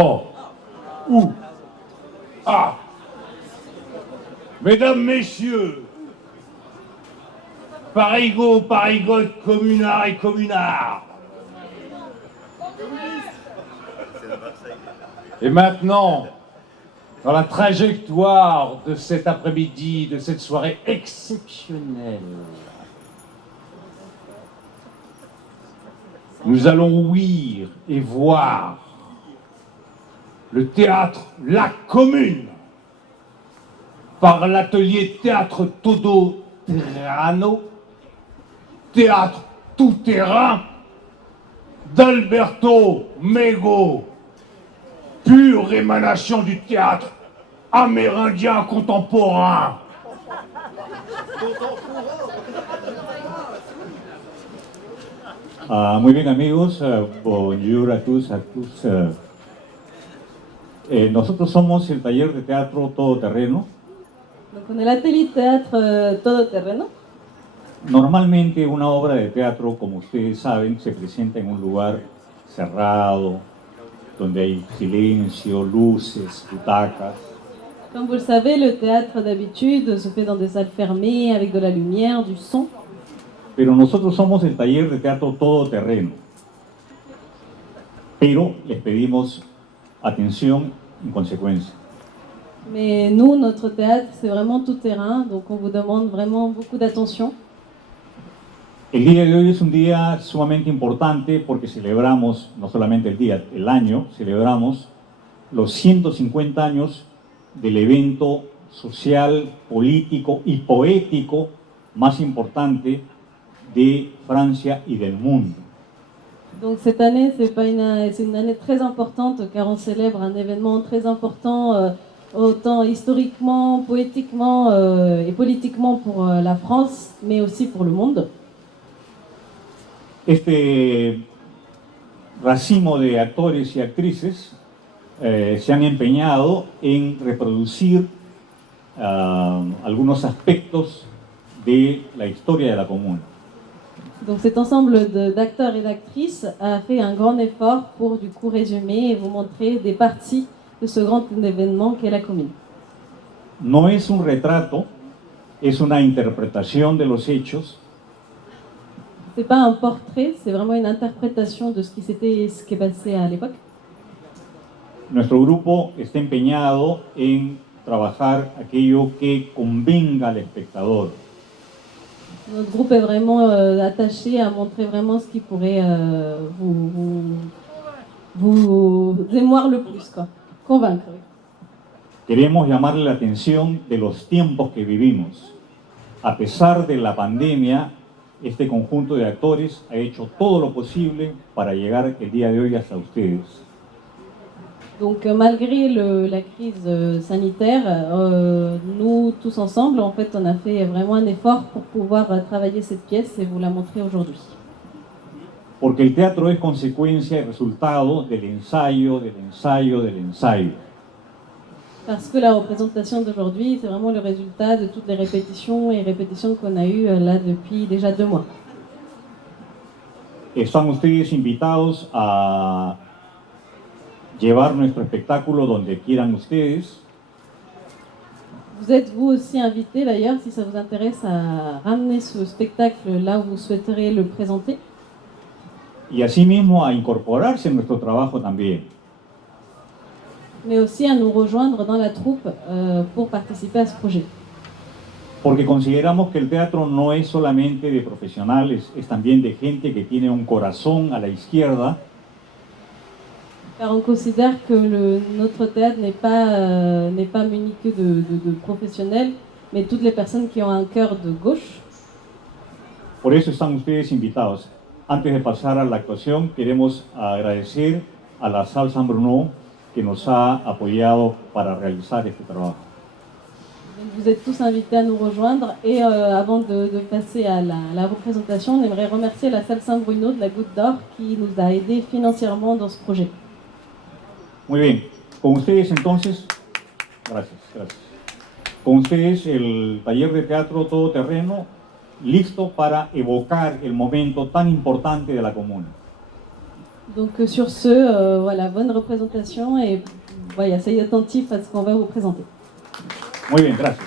Oh, où? Ah! Mesdames, messieurs, parigots, parigotes, communards et communards. Et maintenant, dans la trajectoire de cet après-midi, de cette soirée exceptionnelle, nous allons ouïr et voir le théâtre La Commune par l'atelier Théâtre Todo Terrano, théâtre tout-terrain d'Alberto Mego, pure émanation du théâtre amérindien contemporain. Muy bien amigos, bonjour à tous, nosotros somos el taller de teatro todoterreno. Donc on est l'atelier de théâtre Todoterreno. Normalmente una obra de teatro, como ustedes saben, se presenta en un lugar cerrado, donde hay silencio, luces, butacas. Comme vous le savez, le théâtre d'habitude se fait dans des salles fermées, avec de la lumière, du son. Pero nosotros somos el taller de teatro todoterreno. Pero les pedimos atención en consecuencia. Mais nous, notre théâtre, c'est vraiment tout terrain, donc on vous demande vraiment beaucoup d'attention. El día de hoy es un día sumamente importante porque celebramos, no solamente el día, el año, celebramos los 150 años del evento social, político y poético más importante de Francia y del mundo. Donc cette année, c'est une année très importante car on célèbre un événement très important, autant historiquement, poétiquement et politiquement pour la France, mais aussi pour le monde. Este racimo de actores y actrices se han empeñado en reproducir algunos aspectos de la historia de la comuna. Donc cet ensemble d'acteurs et d'actrices a fait un grand effort pour du coup résumer et vous montrer des parties de ce grand événement qu'est la Commune. No es un retrato, es una interpretación de los hechos. C'est pas un portrait, c'est vraiment une interprétation de ce qui est passé à l'époque. Nuestro grupo está empeñado en trabajar aquello que convenga al espectador. Notre groupe est vraiment attaché à montrer vraiment ce qui pourrait vous émouvoir le plus, quoi. Convaincre. Queremos llamarle la atención de los tiempos que vivimos. A pesar de la pandemia, este conjunto de actores ha hecho todo lo posible para llegar el día de hoy hasta ustedes. Donc malgré la crise sanitaire, nous tous ensemble, en fait, on a fait vraiment un effort pour pouvoir travailler cette pièce et vous la montrer aujourd'hui. Porque el teatro es consecuencia y resultado del ensayo, del ensayo, del ensayo. Parce que la représentation d'aujourd'hui, c'est vraiment le résultat de toutes les répétitions et répétitions qu'on a eues là depuis déjà 2 mois. Están ustedes invitados a llevar nuestro espectáculo donde quieran ustedes. Vous êtes vous aussi invités d'ailleurs, si ça vous intéresse, à ramener ce spectacle là où vous souhaiteriez le présenter. Y asimismo a incorporarse en nuestro trabajo también. Mais aussi à nous rejoindre dans la troupe pour participer à ce projet. Porque consideramos que el teatro no es solamente de profesionales, es también de gente que tiene un corazón a la izquierda. Car on considère que notre théâtre n'est pas muni que de professionnels, mais toutes les personnes qui ont un cœur de gauche. Por eso están ustedes invitados. Antes de pasar a la actuación, queremos agradecer a la Salle San Bruno que nos ha apoyado para realizar este trabajo. Donc vous êtes tous invités à nous rejoindre et avant de passer à la représentation, on aimerait remercier la Salle Saint-Bruno de la Goutte d'Or qui nous a aidés financièrement dans ce projet. Muy bien, con ustedes entonces, gracias. Con ustedes el taller de teatro todoterreno listo para evocar el momento tan importante de la comuna. Donc sur ce, voilà, bonne représentation et voilà, soyez attentifs à ce qu'on va vous présenter. Muy bien, gracias.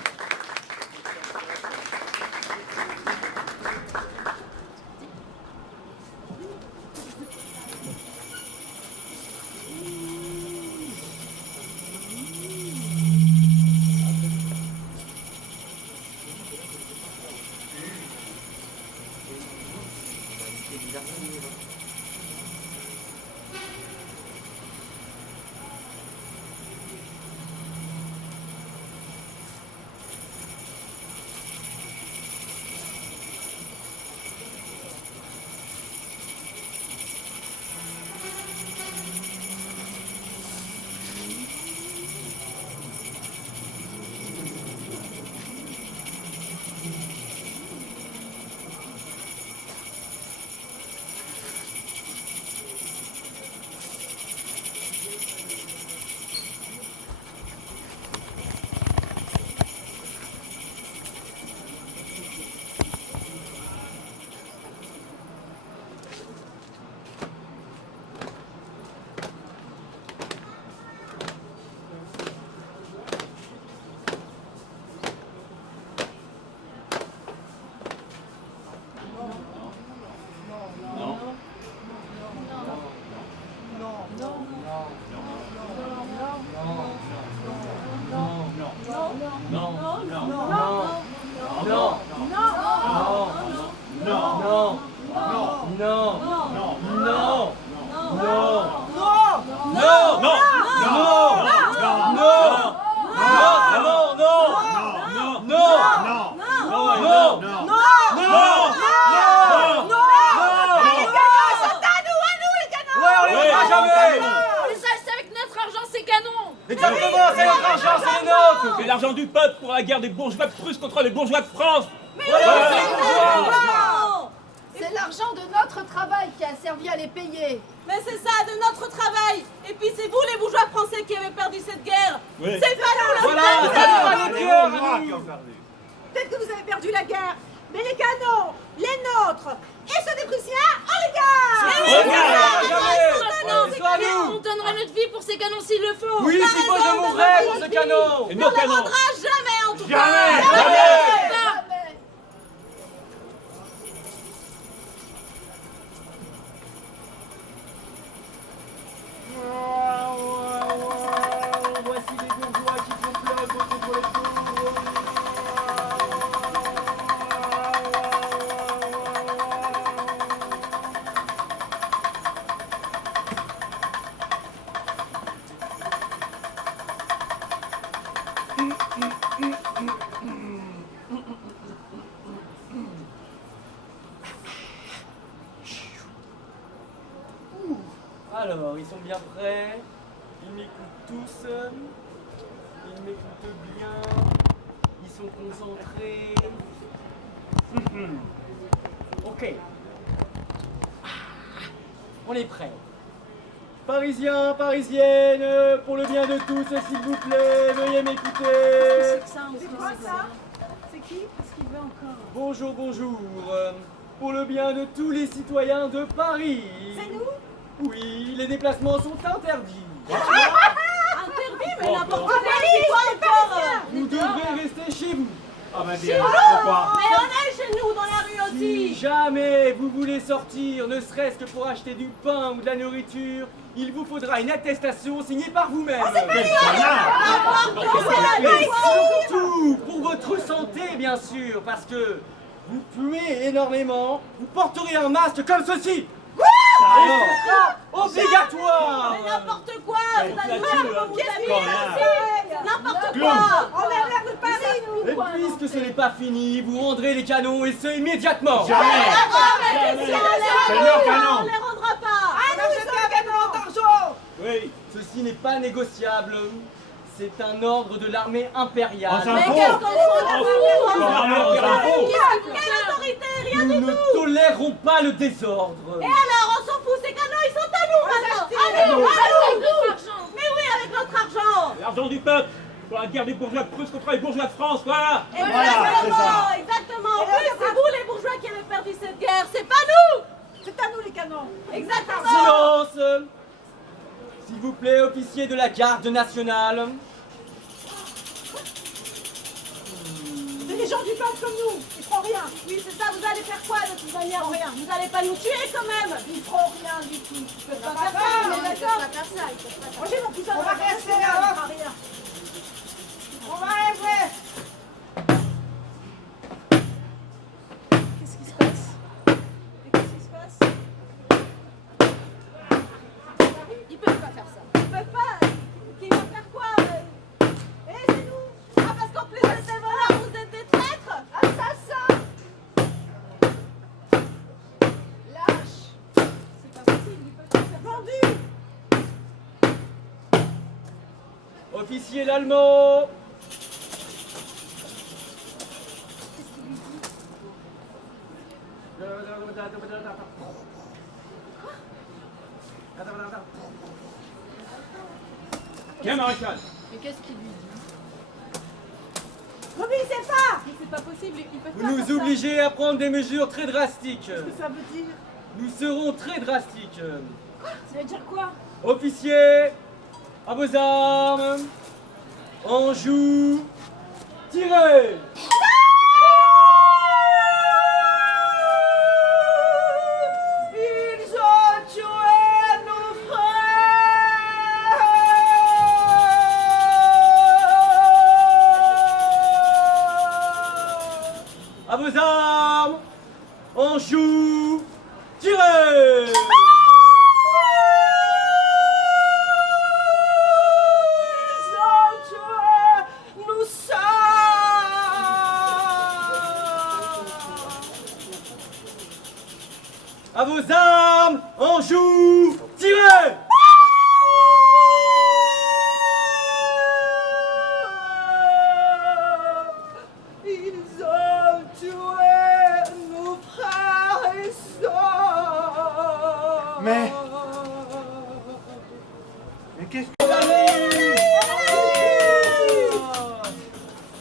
C'est l'argent du peuple pour la guerre des bourgeois de Prusse contre les bourgeois de France. C'est l'argent de notre travail qui a servi à les payer. Mais c'est ça, de notre travail. Et puis c'est vous les bourgeois français qui avez perdu cette guerre. Oui. C'est pas nous, Voilà, Peut-être que vous avez perdu la guerre, mais les canons, les nôtres et ceux des Prussiens, on les garde. On donnera notre vie pour ces canons s'il le faut. Oui, si moi je mourrais pour ce canon. Et On nos ne canons. rendra jamais en tout cas. Jamais. Voici les bourgeois qui font pleurer contre les pauvres. Alors, ils sont bien prêts, ils m'écoutent tous, ils m'écoutent bien, ils sont concentrés. Ok. On est prêts. Parisiens, parisiennes, pour le bien de tous, s'il vous plaît, veuillez m'écouter. C'est quoi ça? C'est qui? Qu'est-ce qu'il veut encore? Bonjour, bonjour. Pour le bien de tous les citoyens de Paris. C'est nous? Oui, les déplacements sont interdits. Interdit, mais n'importe quoi. C'est quoi encore? Vous devrez rester chez vous. Mais on est chez nous dans la rue Si aussi. jamais vous voulez sortir, ne serait-ce que pour acheter du pain ou de la nourriture, il vous faudra une attestation signée par vous-même. Et surtout, pour votre santé, bien sûr, parce que vous puez énormément, vous porterez un masque comme ceci. Obligatoire. Mais n'importe quoi. N'importe quoi. On a l'air de Paris, nous. Et puisque ce n'est pas fini, vous rendrez les canons et ce immédiatement. On les rendra pas. Oui. Ceci n'est pas négociable. C'est un ordre de l'armée impériale. Mais qu'est-ce qu'on fout? Quelle autorité? Rien Nous du ne tout. tolérerons pas le désordre. Et alors, on s'en fout, ces canons, ils sont à nous maintenant. À nous. Mais oui, avec notre argent. L'argent du peuple pour la guerre des bourgeois de Prusse contre les bourgeois de France, voilà. Exactement. En plus, c'est vous les bourgeois qui avez perdu cette guerre. C'est pas nous. C'est à nous les canon. Exactement. Silence! S'il vous plaît, officier de la garde nationale. C'est des gens du peuple comme nous. Ils feront rien. Oui, c'est ça. Vous allez faire quoi de toute manière? Rien. Vous n'allez pas nous tuer quand même. Ils feront rien du tout. Ils peuvent pas faire ça. On est d'accord? Moi, j'ai mon cousin. On va rester là. Rien. On va rester. Qu'est-ce qui se passe? Qu'est-ce qui se passe? Ils peuvent pas faire ça. Ils peuvent pas. Qui vont faire quoi? Eh, c'est nous. Ah, parce qu'en plus de ces voleurs, vous êtes des traîtres. Assassins. Lâche. C'est pas possible. Ils peuvent pas faire vendus. Officier l'allemand. Bien, maréchal. Mais qu'est-ce qu'il lui dit? N'obéissez pas. Mais c'est pas possible, ils peuvent Vous pas nous faire ça. obligez à prendre des mesures très drastiques. Qu'est-ce que ça veut dire? Nous serons très drastiques. Ça veut dire quoi? Officiers, à vos armes. Anjou, tirez! Ils ont tué nos frères. À vos armes! Anjou, tirez! Ils ont tué nos sœurs. À vos armes! Anjou, tirez! Ils ont tué nos frères et sœurs. Mais qu'est-ce que...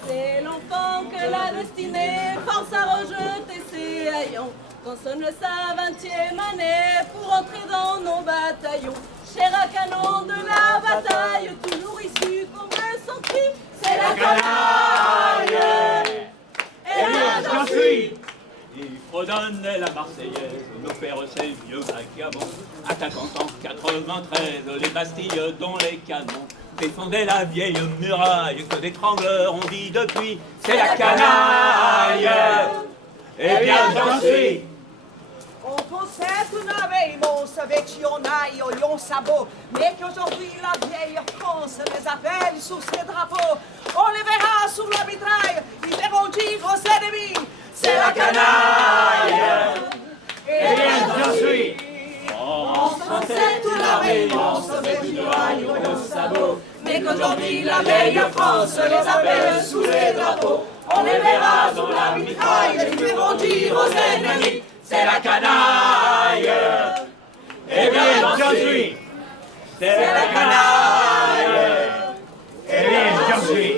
C'est l'enfant que la destinée force à rejeter ses haillons. Quand sonne sa 20e année pour entrer dans nos bataillons. Cher à canon de la bataille, toujours issu comme le senti, c'est la canaille. Et là j'en suis. Il fredonne la Marseillaise, nos pères ces vieux vagabonds, attaquant en 93 les Bastilles dont les canons défendaient la vieille muraille que des trembleurs ont dit depuis, c'est la canaille. Eh bien j'en suis. On pensait qu'on avait immense avec Chionai au Lion Sabot, mais qu'aujourd'hui la vieille France les appelle sous ses drapeaux. On les verra sous la mitraille, ils verront dire aux ennemis, c'est la canaille. Eh bien j'en suis. On pensait qu'on avait immense avec Chionai au Lion Sabot, mais qu'aujourd'hui la vieille France les appelle sous les drapeaux. On les verra sous la mitraille, ils verront dire aux ennemis, C'est la canaille. Eh bien j'en suis. C'est la canaille. Eh bien j'en suis.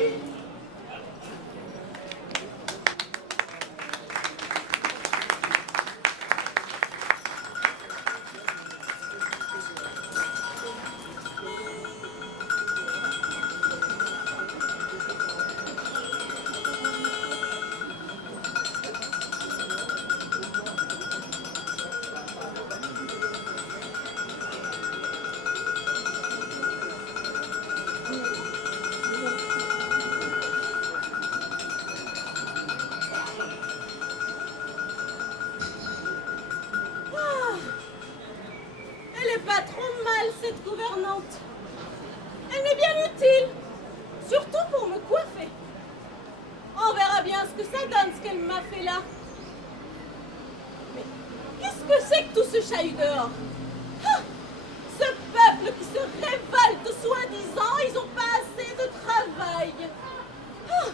Elle est pas trop mal, cette gouvernante. Elle m'est bien utile, surtout pour me coiffer. On verra bien ce que ça donne, ce qu'elle m'a fait là. Mais qu'est-ce que c'est que tout ce chahut dehors? Ah, ce peuple qui se révolte soi-disant, ils ont pas assez de travail. Ah,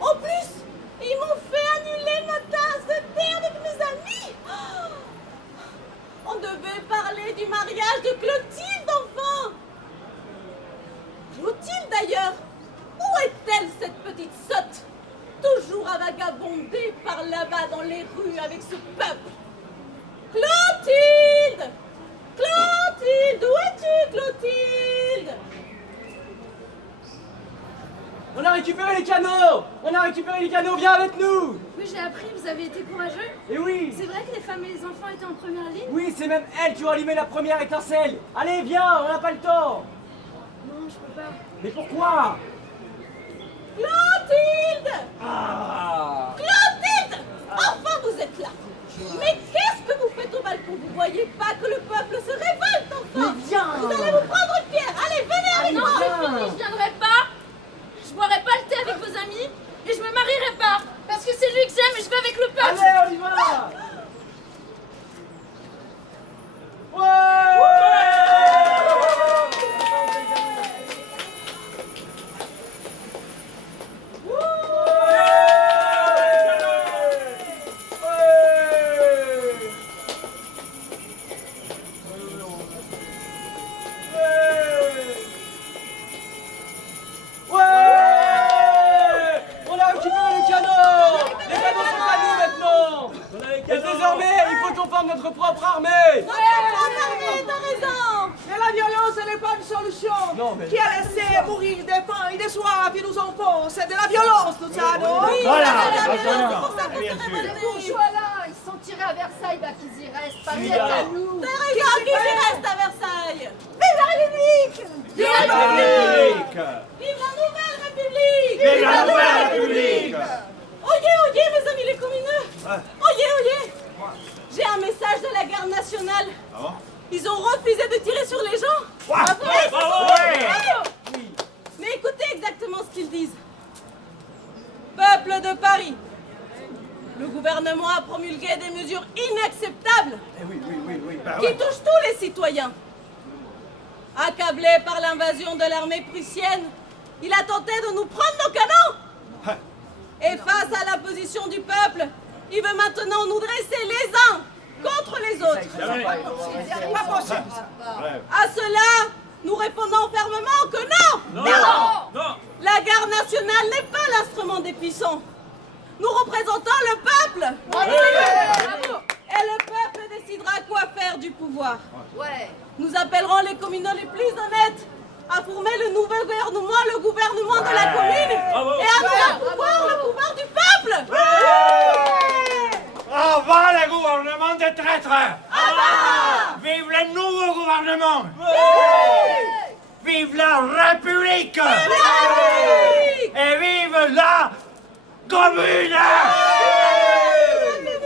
en plus, ils m'ont fait annuler ma tasse de thé avec mes amis. Ah, on devait parler du mariage de Clotilde, enfin. Clotilde, d'ailleurs. Où est-elle, cette petite sotte? Toujours à vagabonder par là-bas dans les rues avec ce peuple. Clotilde! Clotilde! On a récupéré les canaux! On a récupéré les canaux, viens avec nous! Oui, j'ai appris, vous avez été courageux. Et oui! C'est vrai que les femmes et les enfants étaient en première ligne? Oui, c'est même elles qui ont allumé la première étincelle! Allez, viens, on n'a pas le temps! Non, je peux pas. Mais pourquoi? Clotilde! Ah! Clotilde! Enfin vous êtes là! Mais qu'est-ce que vous faites au balcon? Vous voyez pas que le peuple se révolte enfin? Mais viens! Vous allez vous prendre une pierre! Allez, venez avec Non, moi! c'est fini, je viendrai pas. Je boirai pas le thé avec vos amis et je me marierai pas. Parce que c'est lui que j'aime et je vais avec le peuple. Allez, on y va! On a récupéré les canaux! Les canaux sont à nous maintenant! Et désormais, il faut qu'on forme notre propre armée! T'as raison! Mais la violence, elle n'est pas une solution. Non, mais- Qui a laissé mourir des faim et des soifs et nos enfants? C'est de la violence, tout ça, non? Voilà, C'est pour ça qu'on s'est révolté. Les bourgeois là, ils sont tirés à Versailles, bah qu'ils y restent. Pas bien à nous. T'as raison, qui reste à Versailles? Vive la République! Vive la République! Vive la nouvelle République! Vive la nouvelle République! Oyez, mes amis les communeux! Oyez! J'ai un message de la garde nationale. Ils ont refusé de tirer sur les gens. Bravo. Mais écoutez exactement ce qu'ils disent. Peuple de Paris, le gouvernement a promulgué des mesures inacceptables qui touchent tous les citoyens. Accablé par l'invasion de l'armée prussienne, il a tenté de nous prendre nos canons. Et face à l'opposition du peuple, il veut maintenant nous dresser les uns contre les autres. C'est pas possible. À cela, nous répondons fermement que non. Non! La garde nationale n'est pas l'instrument des puissants. Nous représentons le peuple. Et le peuple décidera quoi faire du pouvoir. Ouais. Nous appellerons les communaux les plus honnêtes à former le nouvel gouvernement, le gouvernement de la commune, Bravo. et à faire le pouvoir du peuple. Au revoir le gouvernement des traîtres! Vive le nouveau gouvernement! Vive la République! Et vive la commune!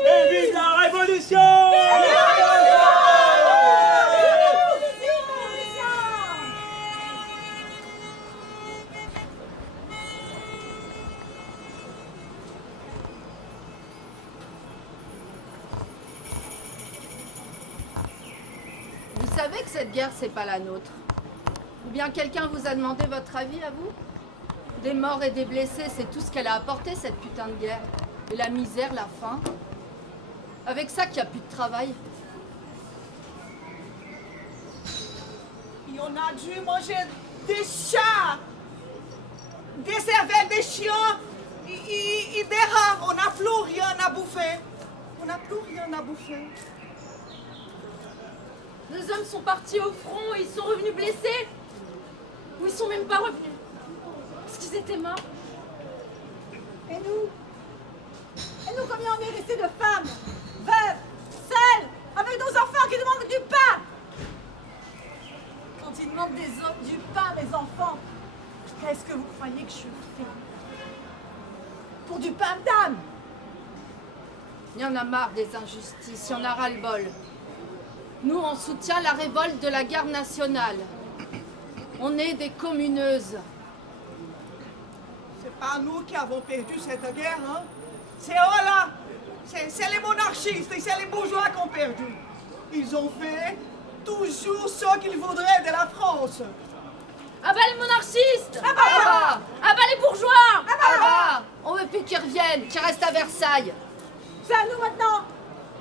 Et vive la révolution! Vous savez que cette guerre, c'est pas la nôtre. Ou bien quelqu'un vous a demandé votre avis à vous? Des morts et des blessés, c'est tout ce qu'elle a apporté, cette putain de guerre. Et la misère, la faim. Avec ça qu'il n'y a plus de travail. Et on a dû manger des chats, des cervelles, des chiens et des rats. On n'a plus rien à bouffer. On n'a plus rien à bouffer. Nos hommes sont partis au front et ils sont revenus blessés. Ou ils sont même pas revenus. Parce qu'ils étaient morts. Et nous, combien on est restés de femmes, veuves, seules, avec nos enfants qui demandent du pain? Quand ils demandent du pain, mes enfants, qu'est-ce que vous croyez que je fais? Pour du pain d'âme? Il y en a marre des injustices, il y en a ras-le-bol. Nous, on soutient la révolte de la garde nationale. On est des communeuses. C'est pas nous qui avons perdu cette guerre, hein? C'est eux là. C'est les monarchistes et c'est les bourgeois qui ont perdu. Ils ont fait toujours ce qu'ils voudraient de la France. Ah bah les monarchistes! Ah bah les bourgeois! Ah bah on veut plus qu'ils reviennent, qu'ils restent à Versailles. C'est à nous maintenant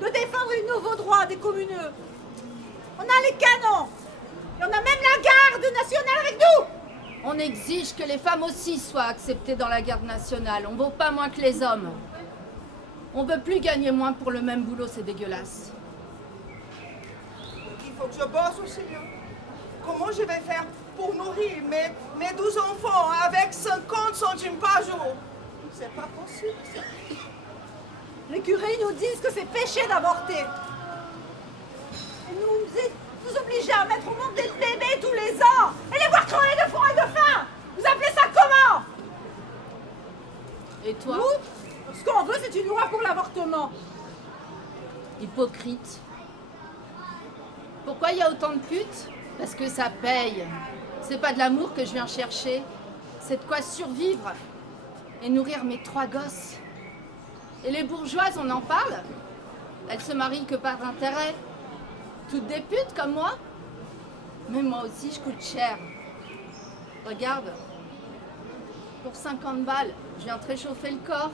de défendre les nouveaux droits des communeux. On a les canons et on a même la garde nationale avec nous. On exige que les femmes aussi soient acceptées dans la garde nationale. On vaut pas moins que les hommes. On veut plus gagner moins pour le même boulot, c'est dégueulasse. Il faut que je bosse aussi, hein? comment je vais faire pour nourrir mes 12 enfants avec 50 centimes par jour? C'est pas possible, ça. Les curés nous disent que c'est péché d'avorter. Et nous obliger à mettre au monde des bébés tous les ans et les voir crever de froid et de faim. Vous appelez ça comment? Et toi? Nous, ce qu'on veut, c'est une loi pour l'avortement. Hypocrite. Pourquoi il y a autant de putes? Parce que ça paye. C'est pas de l'amour que je viens chercher. C'est de quoi survivre et nourrir mes 3 gosses. Et les bourgeoises, on en parle? Elles se marient que par intérêt. Toutes des putes comme moi? Mais moi aussi, je coûte cher. Regarde. Pour 50 balles, je viens te réchauffer le corps.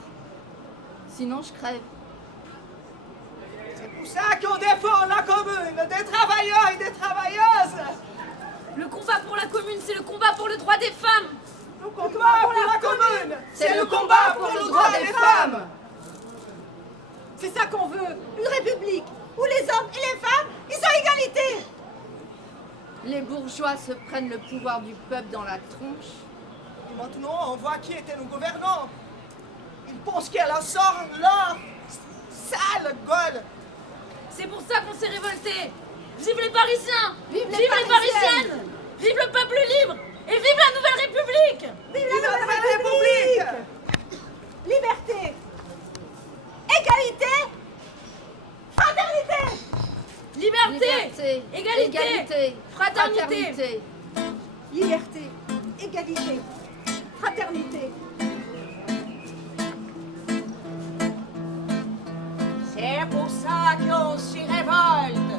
Sinon, je crève. C'est pour ça qu'on défend la commune, des travailleurs et des travailleuses. Le combat pour la commune, c'est le combat pour le droit des femmes. Le combat pour la commune, c'est le combat pour le droit des femmes. C'est ça qu'on veut, une république où les hommes et les femmes, ils ont égalité. Les bourgeois se prennent le pouvoir du peuple dans la tronche. Et maintenant, on voit qui étaient nos gouvernants. Ils pensent qu'elle sort leur sale gueule. C'est pour ça qu'on s'est révolté. Vive les Parisiens. Vive les Vive les Parisiennes. Vive le peuple libre. Et vive la nouvelle République. Vive la nouvelle République. Liberté, égalité, fraternité. Liberté, égalité, fraternité. Liberté, égalité, fraternité. C'est pour ça qu'on s'y révolte.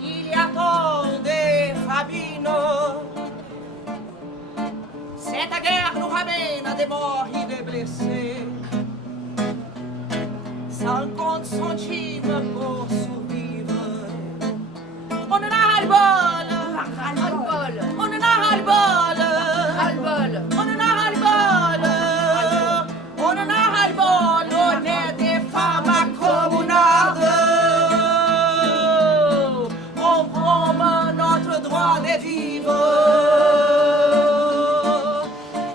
Il y a tant de famines. Cette guerre nous ramène à des morts et des blessés. 50 centimes pour survivre. On en a ras-le-bol. Ras-le-bol. On en a ras-le-bol. Ras-le-bol. On en a ras-le-bol. On en a ras-le-bol. On est des femmes accommodables. On prend notre droit de vivre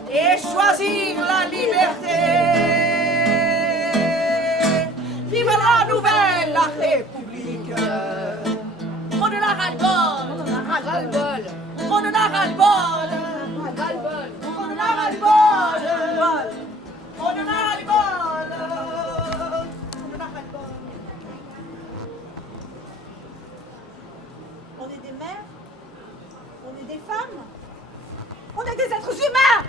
et choisir la liberté. Vive la nouvelle République. On en a ras-le-bol. Ras-le-bol. On en a ras-le-bol. Ras-le-bol. On en a ras-le-bol. On en a ras-le-bol. On en a ras-le-bol. On est des mères, on est des femmes, on est des êtres humains.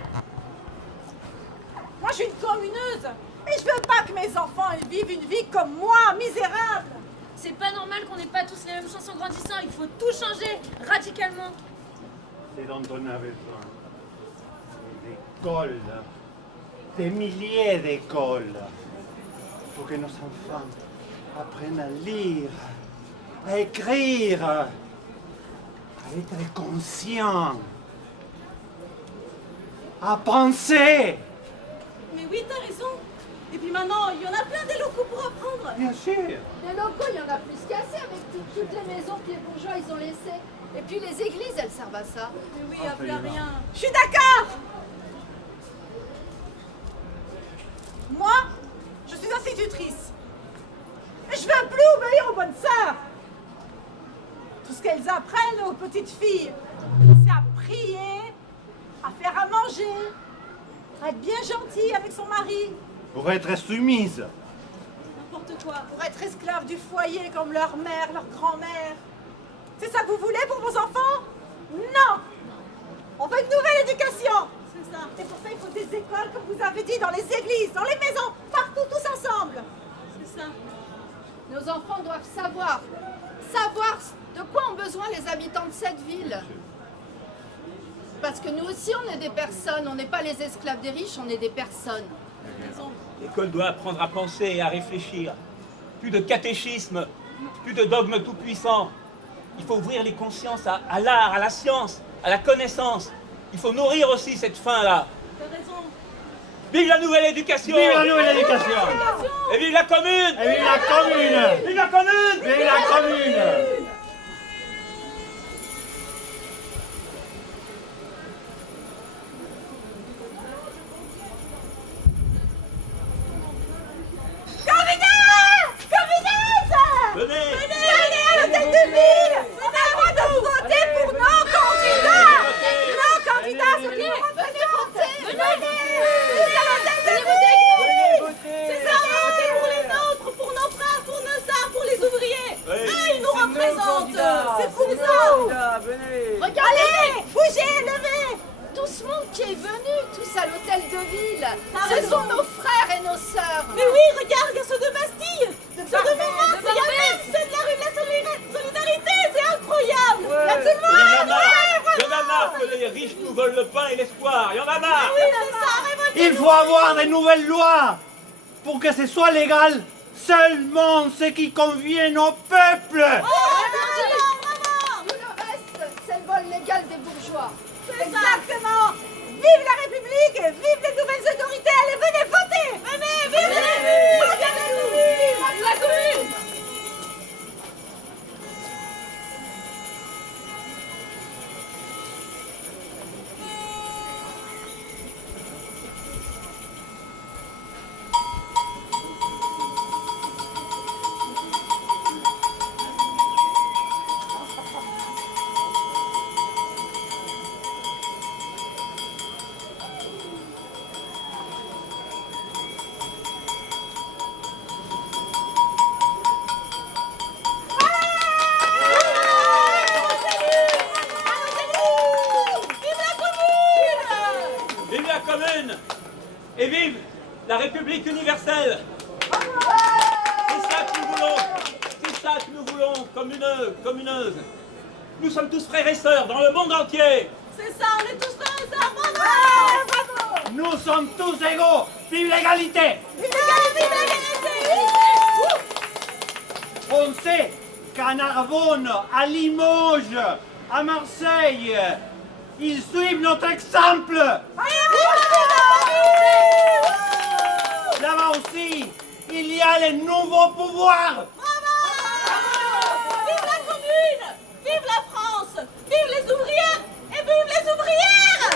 Moi, je suis une communeuse et je veux pas que mes enfants ils vivent une vie comme moi, misérable. C'est pas normal qu'on n'ait pas tous les mêmes chances en grandissant. Il faut tout changer radicalement. C'est dont on a besoin. D'écoles, des milliers d'écoles, pour que nos enfants apprennent à lire, à écrire, à être conscients, à penser. Mais oui, t'as raison. Et puis maintenant, il y en a plein des locaux pour apprendre. Bien sûr. Les locaux, il y en a plus qu'assez avec toutes les maisons que les bourgeois ils ont laissées. Et puis les églises, elles servent à ça. Mais oui, il n'y a plus rien. Je suis d'accord. Moi, je suis institutrice. Et je veux plus obéir aux bonnes sœurs. Tout ce qu'elles apprennent aux petites filles, c'est à prier, à faire à manger, à être bien gentille avec son mari. Pour être soumise. N'importe quoi. Pour être esclave du foyer comme leur mère, leur grand-mère. C'est ça que vous voulez pour vos enfants? Non. On veut une nouvelle éducation. C'est ça. Et pour ça, il faut des écoles, comme vous avez dit, dans les églises, dans les maisons, partout, tous ensemble. C'est ça. Nos enfants doivent savoir de quoi ont besoin les habitants de cette ville. Parce que nous aussi, on est des personnes, on n'est pas les esclaves des riches, on est des personnes. L'école doit apprendre à penser et à réfléchir. Plus de catéchisme, plus de dogmes tout-puissants. Il faut ouvrir les consciences à l'art, à la science, à la connaissance. Il faut nourrir aussi cette faim-là. T'as raison. Vive la nouvelle éducation! Vive la nouvelle éducation! Et vive la commune! Et vive la commune! Vive la commune! Vive la commune! ville. Ce sont nos frères et nos sœurs. Mais oui, regarde, il y a ceux de Bastille, ceux de Montmartre, il y a même ceux de la rue de la Solidarité, c'est incroyable. Il y a tout le Il y en a monde. marre. Il y en a marre que les riches nous volent le pain et l'espoir. Il y en a marre. Oui, c'est ça, révoltez-vous. Il faut avoir de nouvelles lois pour que ce soit légal. Seulement ce qui convient au peuple. Tout le reste, c'est le vol légal des bourgeois. Exactement. Vive la République, vive les nouvelles autorités, allez, venez voter. Venez, vive la République. Vive la commune. Vive la commune et vive la République universelle. C'est ça que nous voulons. C'est ça que nous voulons, communeuses. Nous sommes tous frères et sœurs dans le monde entier. C'est ça, on est tous frères et sœurs, bravo. Nous sommes tous égaux. Vive l'égalité. On sait qu'à Narbonne, à Limoges, à Marseille, ils suivent notre exemple. Là-bas aussi, il y a les nouveaux pouvoirs. Vive la commune, vive la France, vive les ouvrières et vive les ouvrières.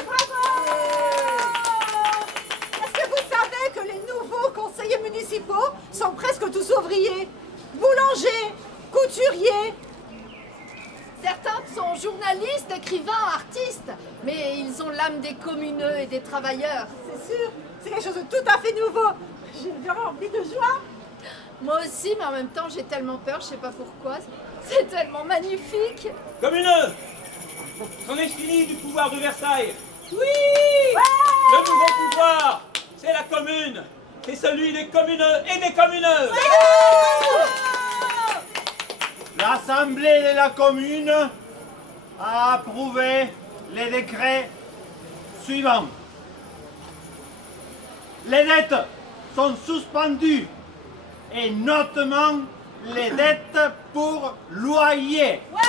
Est-ce que vous savez que les nouveaux conseillers municipaux sont presque tous ouvriers? Boulangers, couturiers. Certains sont journalistes, écrivains, artistes, mais ils ont l'âme des communeux et des travailleurs. C'est sûr, c'est quelque chose de tout à fait nouveau. J'ai vraiment envie de joie. Moi aussi, mais en même temps, j'ai tellement peur, je sais pas pourquoi. C'est tellement magnifique. Communeux, c'en est fini du pouvoir de Versailles. Oui. Le nouveau pouvoir, c'est la commune. C'est celui des communeux et des communeuses. L'Assemblée de la commune a approuvé les décrets suivants. Les dettes sont suspendues et notamment les dettes pour loyer. Encore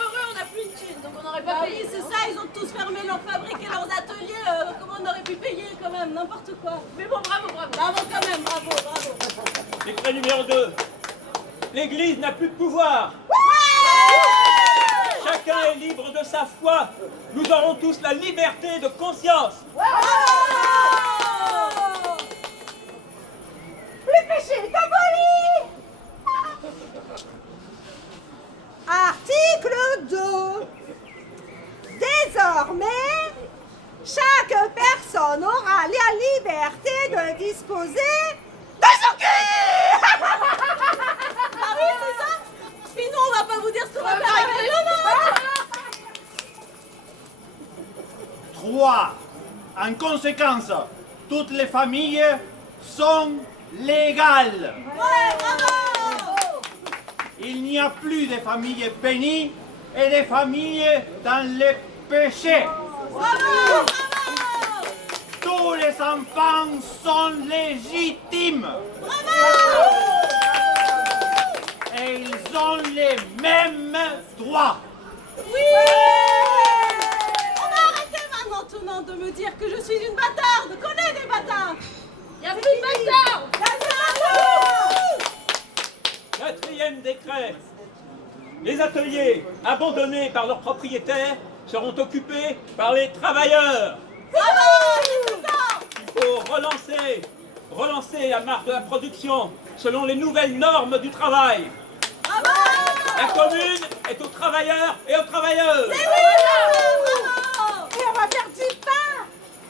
heureux, on n'a plus de thunes, donc on n'aurait pas payé. C'est ça, ils ont tous fermé leurs fabriques et leurs ateliers. Comment on aurait pu payer quand même, n'importe quoi. Mais bon, bravo. Bravo quand même, bravo. Décret numéro 2. L'Église n'a plus de pouvoir. Chacun est libre de sa foi. Nous aurons tous la liberté de conscience. Le péché est aboli. Article 2. Désormais, chaque personne aura la liberté de disposer de son cul. Ah oui, c'est ça. Puis nous, on va pas vous dire ce qu'on va faire avec le nôtre. 3. En conséquence, toutes les familles sont légales. Ouais, bravo. Il n'y a plus de familles bénies et de familles dans le péché. Bravo. Tous les enfants sont légitimes. Et ils ont les mêmes droits. Oui. On va arrêter maintenant de me dire que je suis une bâtarde. Connais des bâtards. Il y a plus de bâtards. Quatrième décret. Les ateliers abandonnés par leurs propriétaires seront occupés par les travailleurs. Il faut relancer la marche de la production selon les nouvelles normes du travail. La commune est aux travailleurs et aux travailleuses. Et on va faire du pain.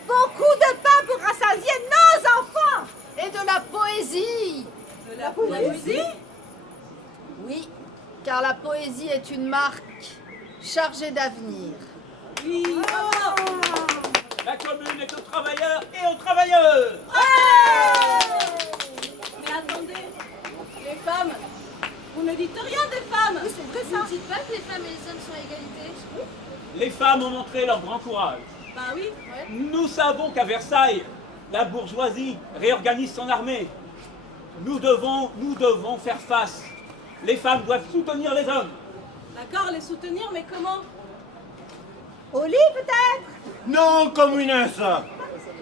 Beaucoup de pain pour rassasier nos enfants. Et de la poésie. De la poésie. Oui, car la poésie est une marque chargée d'avenir. Oui. La commune est aux travailleurs et aux travailleuses. Mais attendez, les femmes, vous ne dites rien des femmes. Oui, c'est vrai Vous ne dites pas que les femmes et les hommes sont à égalité? Les femmes ont montré leur grand courage. Bah oui. Nous savons qu'à Versailles, la bourgeoisie réorganise son armée. Nous devons faire face. Les femmes doivent soutenir les hommes. D'accord, les soutenir, mais comment? Au lit peut-être? Non, communiste!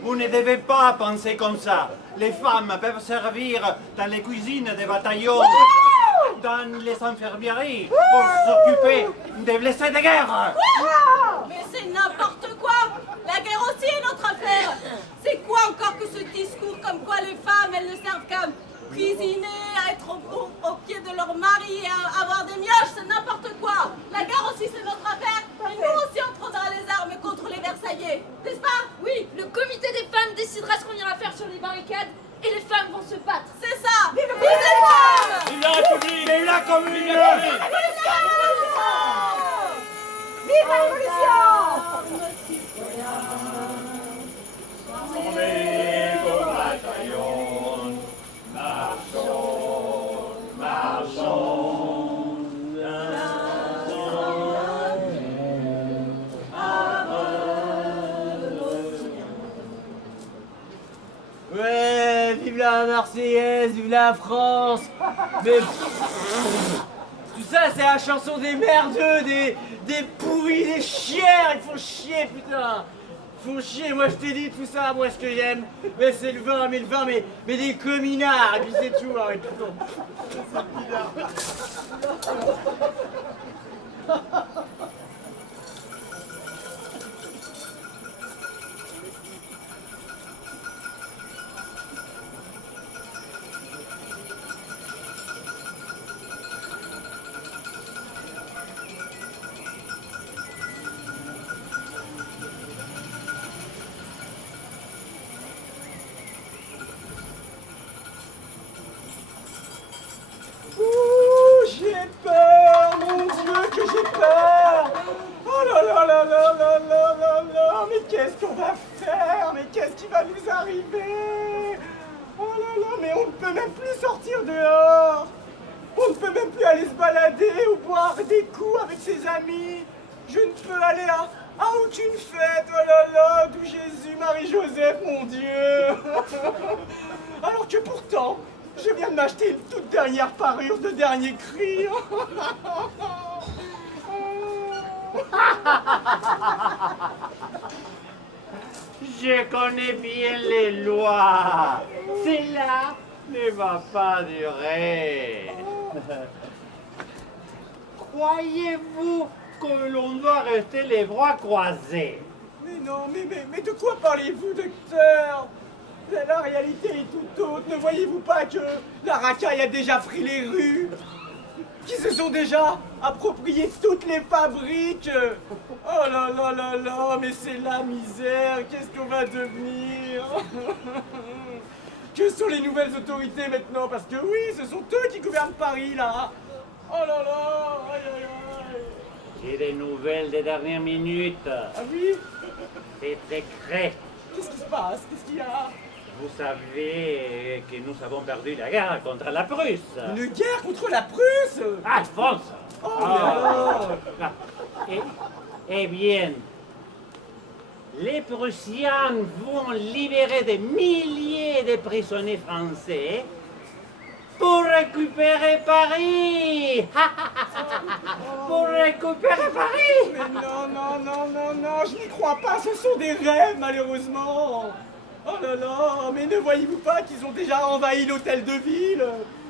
Vous ne devez pas penser comme ça. Les femmes peuvent servir dans les cuisines des bataillons, dans les infirmeries, pour s'occuper des blessés de guerre. Mais c'est n'importe quoi. La guerre aussi est notre affaire. C'est quoi encore que ce discours comme quoi les femmes, elles ne servent qu'à cuisiner, à être au pied de leur mari et à avoir des mioches? C'est n'importe quoi. La guerre aussi c'est notre affaire. Et nous aussi on prendra les armes contre les Versaillais. N'est-ce pas? Oui, le comité des femmes décidera ce qu'on ira faire sur les barricades et les femmes vont se battre. C'est ça. Vive les femmes. Vive la République! Vive la commune! Vive la République! Vive la révolution. Ouais, vive la Marseillaise, vive la France. Mais tout ça c'est la chanson des merdeux, des pourris, des chiens. Ils font chier, putain. Ils font chier. Moi je t'ai dit tout ça, moi ce que j'aime, mais c'est le vin, mais des communards. Et puis c'est tout, hein, et putain. J'ai peur, mon Dieu, que j'ai peur. Oh là là là là là là là là. Mais qu'est-ce qu'on va faire? Mais qu'est-ce qui va nous arriver? Oh là là, mais on ne peut même plus sortir dehors. On ne peut même plus aller se balader ou boire des coups avec ses amis. Je ne peux aller à aucune fête, oh là là, d'où Jésus, Marie-Joseph, mon Dieu. Alors que pourtant, je viens de m'acheter une toute dernière parure de dernier cri. Je connais bien les lois. Cela ne va pas durer. Croyez-vous que l'on doit rester les bras croisés? Mais non, mais de quoi parlez-vous, docteur? La réalité est tout autre. Ne voyez-vous pas que la racaille a déjà pris les rues? Qui se sont déjà approprié toutes les fabriques? Oh là là là là, mais c'est la misère. Qu'est-ce qu'on va devenir? Que sont les nouvelles autorités maintenant? Parce que oui, ce sont eux qui gouvernent Paris, là. Oh là là, aïe aïe aïe. J'ai des nouvelles des dernières minutes. Ah oui? C'est secret. Qu'est-ce qui se passe? Qu'est-ce qu'il y a? Vous savez que nous avons perdu la guerre contre la Prusse. Une guerre contre la Prusse? Alphonse! Oh alors! Eh bien, les Prussiens vont libérer des milliers de prisonniers français pour récupérer Paris. Pour récupérer Paris. Mais non, non, non, non, non, je n'y crois pas, ce sont des rêves malheureusement. Oh là là, mais ne voyez-vous pas qu'ils ont déjà envahi l'hôtel de ville?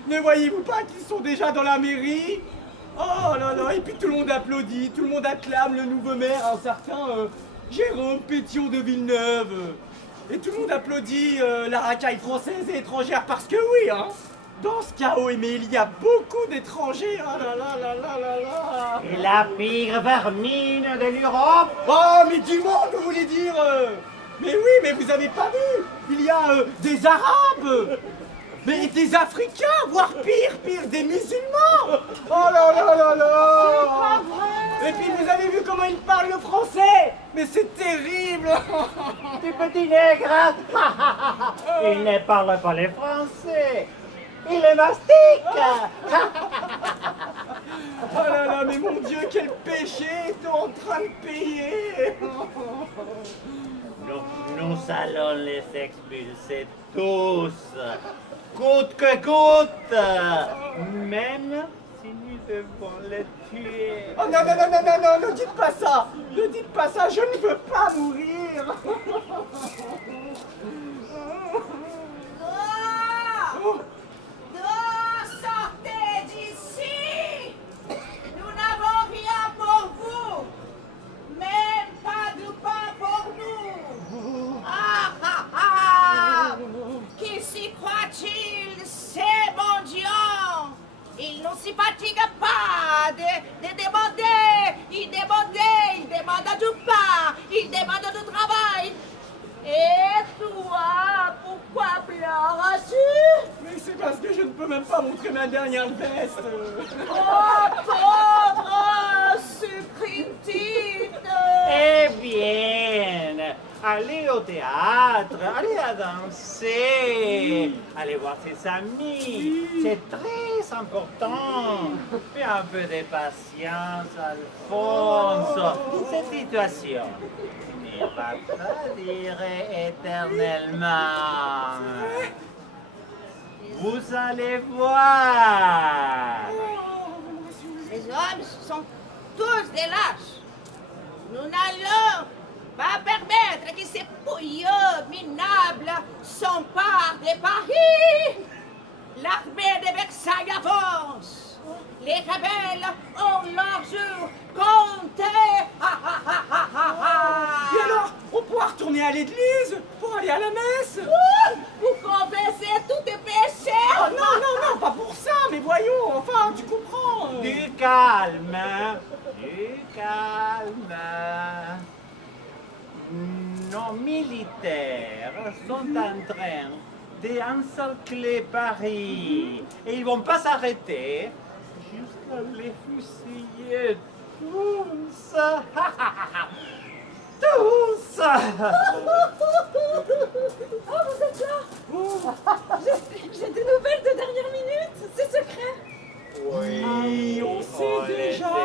Ne voyez-vous pas qu'ils sont déjà dans la mairie? Oh là là, et puis tout le monde applaudit, tout le monde acclame le nouveau maire, un certain Jérôme Pétion de Villeneuve. Et tout le monde applaudit la racaille française et étrangère parce que oui, hein, dans ce chaos, mais il y a beaucoup d'étrangers. Oh là là là là là là. Et la pire vermine de l'Europe. Oh, mais du monde, vous voulez dire Mais oui, mais vous avez pas vu? Il y a des Arabes, mais des Africains, voire pire, des musulmans. Oh là là là là. C'est pas vrai. Et puis vous avez vu comment il parle le français? Mais c'est terrible. Du petit nègre. Il ne parle pas le français. Il le mastique. Oh là là, mais mon Dieu, quel péché est en train de payer. Nous allons les expulser tous, coûte que coûte, même si nous devons les tuer. Oh non, non, non, non, non, non, ne dites pas ça. Ne dites pas ça, je ne veux pas mourir. Sortez d'ici! Nous n'avons rien pour vous! Même pas de pain pour nous! Ah ah ah! Qui s'y croit-il, ces mendiants? Ils ne s'y fatiguent pas de demander! Ils demandent du pain! Ils demandent du travail! Et toi, pourquoi pleures-tu? Mais c'est parce que je ne peux même pas montrer ma dernière veste. Oh, pauvre supprime-t-il. Eh bien, allez au théâtre, allez à danser, allez voir ses amis, c'est très important. Fais un peu de patience, Alphonse. Cette situation ne va pas durer éternellement. Vous allez voir. Ces hommes sont tous des lâches. Nous n'allons pas permettre que ces pouilleux minables s'emparent de Paris. L'armée de Versailles avance. Les rebelles ont leur jour compté. Et alors, on pourra retourner à l'église pour aller à la messe. Pour confesser tous tes péchés. Oh non, non, non, pas pour ça, mais voyons, enfin, tu comprends. Du calme, du calme. Nos militaires sont en train d'encercler Paris et ils vont pas s'arrêter jusqu'à les fusiller tous. Tous. Oh, vous êtes là. J'ai des nouvelles de dernière minute. C'est secret. Oui, on sait déjà.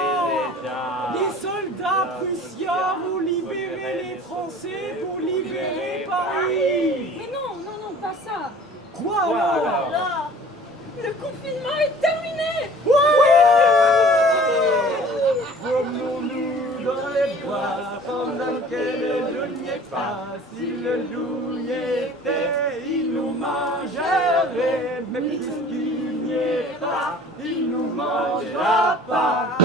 Les soldats prussiens vont libérer les Français pour libérer Paris. Mais non, non, non, pas ça. Quoi alors? Alors, Le confinement est terminé. Promenons-nous dans les bois pendant que le loup n'y est pas. Si le loup y était, il nous mangerait. Mais puisqu'il n'y est pas, il nous mangera pas.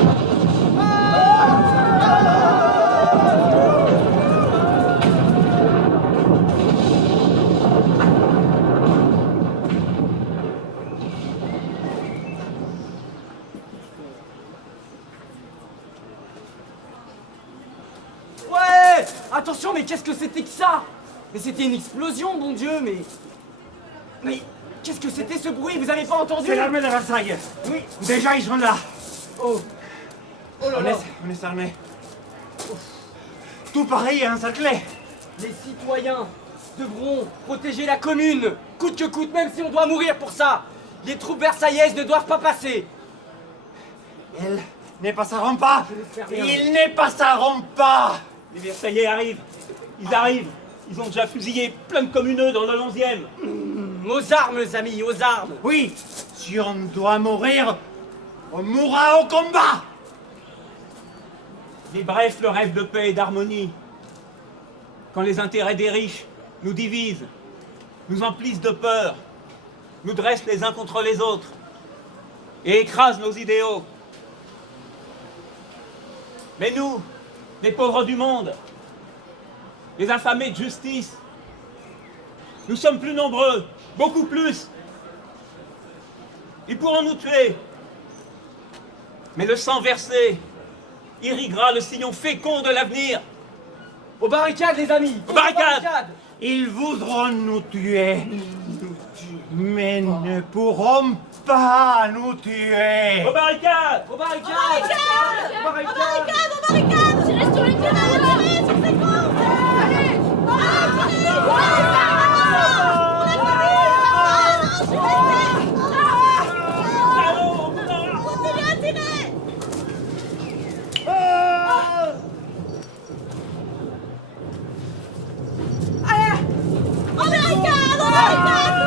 Ouais! Attention, mais qu'est-ce que c'était que ça? Mais c'était une explosion, mon Dieu, mais... Mais qu'est-ce que c'était ce bruit? Vous avez pas entendu? C'est l'armée de Versailles. Oui. Déjà, ils sont là. Oh. Oh là là. On est armés. Tout Paris est encerclé. Les citoyens devront protéger la commune, coûte que coûte, même si on doit mourir pour ça. Les troupes versaillaises ne doivent pas passer. Elles ne passeront pas. n'espère rien. Ils ne passeront pas. Les Versaillais arrivent. Ils arrivent. Ils ont déjà fusillé plein de communeux dans le 11e. Aux armes, les amis, aux armes. Oui, si on doit mourir, on mourra au combat. Mais bref, le rêve de paix et d'harmonie. Quand les intérêts des riches nous divisent, nous emplissent de peur, nous dressent les uns contre les autres et écrasent nos idéaux. Mais nous, les pauvres du monde, les affamés de justice, nous sommes plus nombreux, beaucoup plus. Ils pourront nous tuer, mais le sang versé irriguera le sillon fécond de l'avenir. Aux barricades, les amis. Aux barricades. Ils voudront nous tuer. Mais ne pourront pas nous tuer. Aux barricades! Aux barricades! Aux barricades! Tirez sur les canards, sur ces cons! Allez! Continuez à tirer! Allez! Aux barricades! Aux barricades!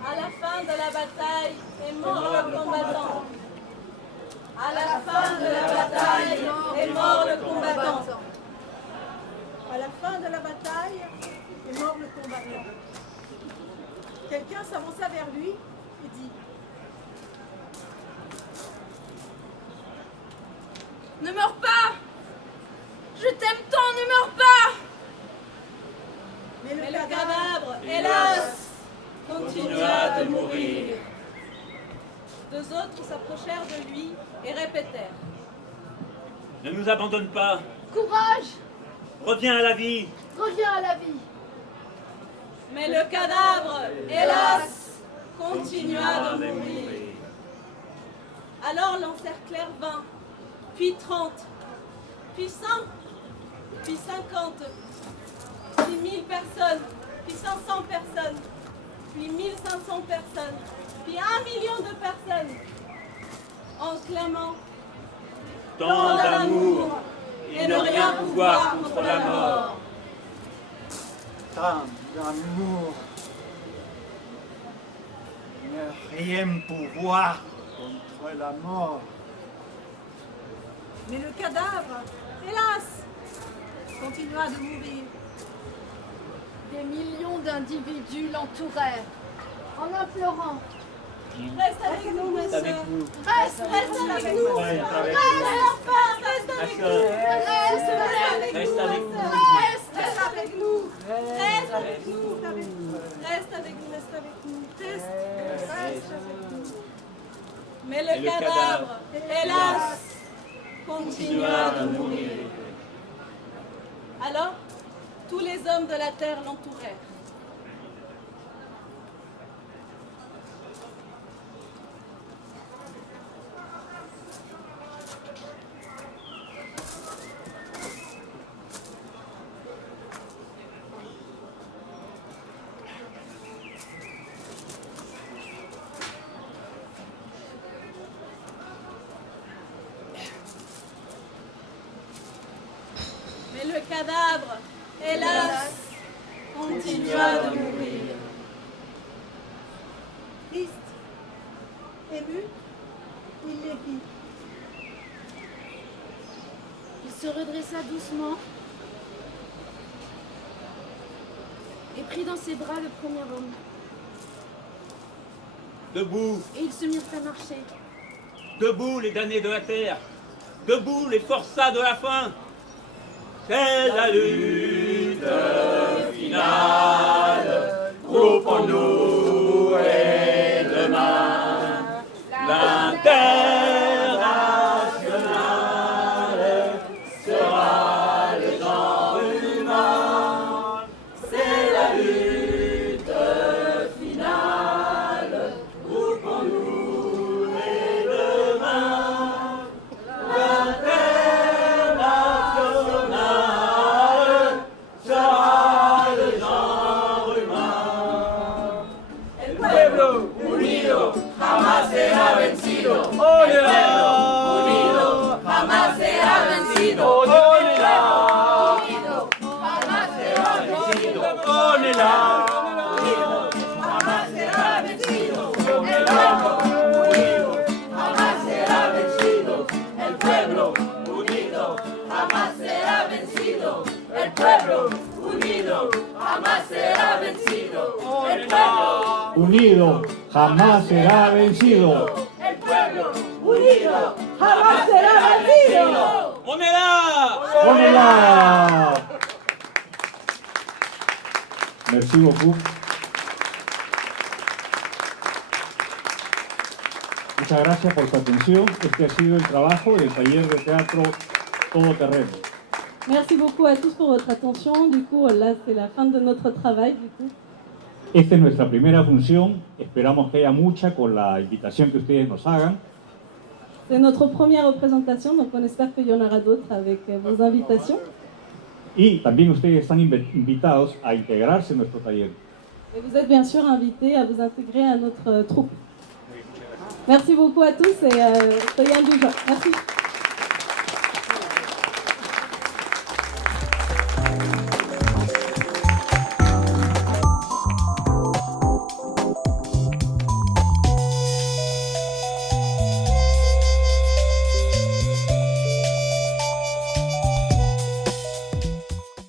À la fin de la bataille est mort le combattant. À la fin de la bataille est mort le combattant. À la fin de la bataille est mort le combattant. Quelqu'un s'avança vers lui et dit: Ne meurs pas! Je t'aime tant, ne meurs pas! Mais Mais le cadavre, hélas, continua de mourir. Deux autres s'approchèrent de lui et répétèrent: Ne nous abandonne pas! Courage! Reviens à la vie! Reviens à la vie! Mais le cadavre, hélas, continua de mourir. Alors l'encerclèrent 20, puis 30, puis 100, puis 50, puis 1000 personnes, puis 500 personnes, puis 1500 personnes, puis 1 million de personnes, en clamant Tant d'amour et ne rien pouvoir contre la mort. Tant d'amour. Ne rien pouvoir contre la mort. Mais le cadavre, hélas, continua de mourir. Des millions d'individus l'entourèrent, en implorant. Reste avec nous, ma sœur. Reste avec nous. Reste avec Reste avec nous. Reste avec nous. Reste avec nous. Reste avec nous. Reste avec nous. Reste avec nous. Reste avec nous. Reste avec nous. Mais le cadavre, hélas, continua de mourir. Alors, tous les hommes de la terre l'entourèrent. Mais le cadavre, hélas, continua de mourir. Triste, ému, il les vit. Il se redressa doucement et prit dans ses bras le premier homme. Debout! Et ils se mirent à marcher. Debout les damnés de la terre! Debout les forçats de la faim! C'est la lutte finale! Groupons-nous et demain l'international sera le genre humain. unido jamás será vencido. El pueblo unido jamás será vencido. On est là! On est là! Merci beaucoup. Muchas gracias por su atención. Este ha sido el trabajo del taller de teatro Todoterreno. Merci beaucoup à tous pour votre attention. Du coup, là, c'est la fin de notre travail. Du coup. Esta es nuestra primera función. Esperamos que haya mucha con la invitación que ustedes nos hagan. C'est notre première représentation, donc on espère qu'il y en aura d'autres avec vos invitations. Y también ustedes están invitados a integrarse en nuestro taller. Et vous êtes bien sûr invités à vous intégrer à notre troupe. Merci beaucoup à tous et soyez indulgents. Merci.